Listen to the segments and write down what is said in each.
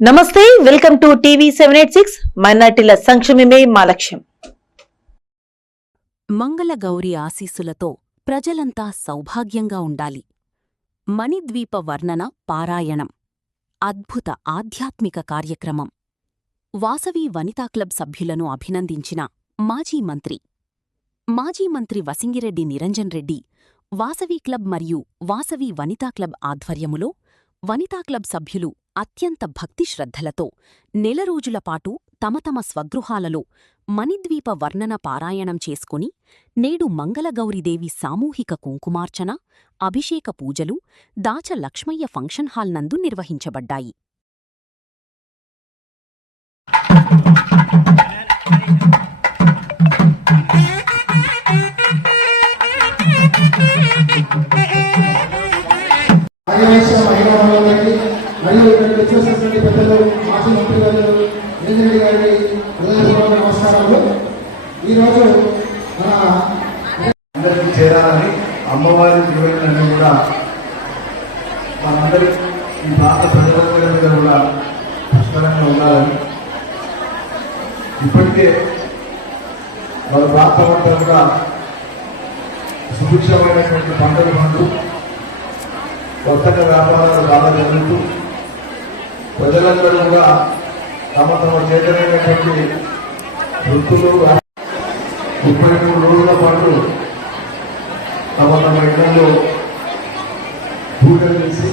నమస్తే, welcome to TV 786. మైనార్టీల సంక్షేమమే మా లక్ష్యం. మంగళగౌరి ఆశీస్సులతో ప్రజలంతా సౌభాగ్యంగా ఉండాలి. మణిద్వీప వర్ణన పారాయణం అద్భుత ఆధ్యాత్మిక కార్యక్రమం. వాసవి వనితా క్లబ్ సభ్యులను అభినందించిన మాజీ మంత్రి వసింగిరెడ్డి నిరంజన్ రెడ్డి వాసవి క్లబ్ మరియు వాసవి వనితా క్లబ్ ఆధ్వర్యములో వనితా క్లబ్ సభ్యులు అత్యంత భక్తిశ్రద్ధలతో నెల రోజులపాటు తమ స్వగృహాలలో మణిద్వీప వర్ణన పారాయణం చేసుకుని నేడు మంగళగౌరీదేవి సామూహిక కుంకుమార్చన, అభిషేక పూజలు దాచ లక్ష్మయ్య ఫంక్షన్ హాల్ నందు నిర్వహించబడ్డాయి. మరియు ఇక్కడికి వచ్చేసినటువంటి పెద్దలు, మాజీ మంత్రి గారు నిరంజన్ రెడ్డి గారికి హృదయపూర్వక నమస్కారాలు. ఈరోజు మన అందరికీ చేరాలని అమ్మవారి జీవనాన్ని కూడా మనందరి ఈ ప్రాంత ప్రజలందరి మీద కూడా పుష్కరంగా ఉండాలని, ఇప్పటికే మన ప్రాంతం అంతా కూడా సుభిక్షమైనటువంటి పంటలు పండు వర్తక వ్యాపారాలు బాగా జరుగుతూ ప్రజలందరూ కూడా తమ చేతనైనటువంటి వృత్తులు 33 రోజుల పాటు తమ ఇళ్లలో పూజలు చేసి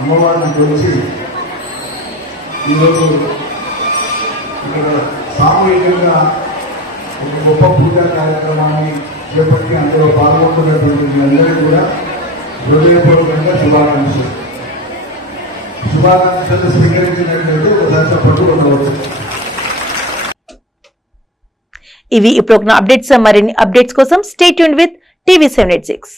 అమ్మవారిని కొలిచి ఈరోజు ఇక్కడ సామూహికంగా ఒక గొప్ప పూజా కార్యక్రమాన్ని చేపట్టి అందులో పాల్గొంటున్నటువంటి అందరికీ కూడా హృదయపూర్వకంగా శుభాకాంక్షలు స్వీకరించినట్లయితే ఒకసారి చప్పట్లు ఉండవచ్చు. ఇవి ఇప్పుడు అప్డేట్స్. మరిన్ని అప్డేట్స్ కోసం స్టే ట్యూన్డ్ విత్ టీవీ 786.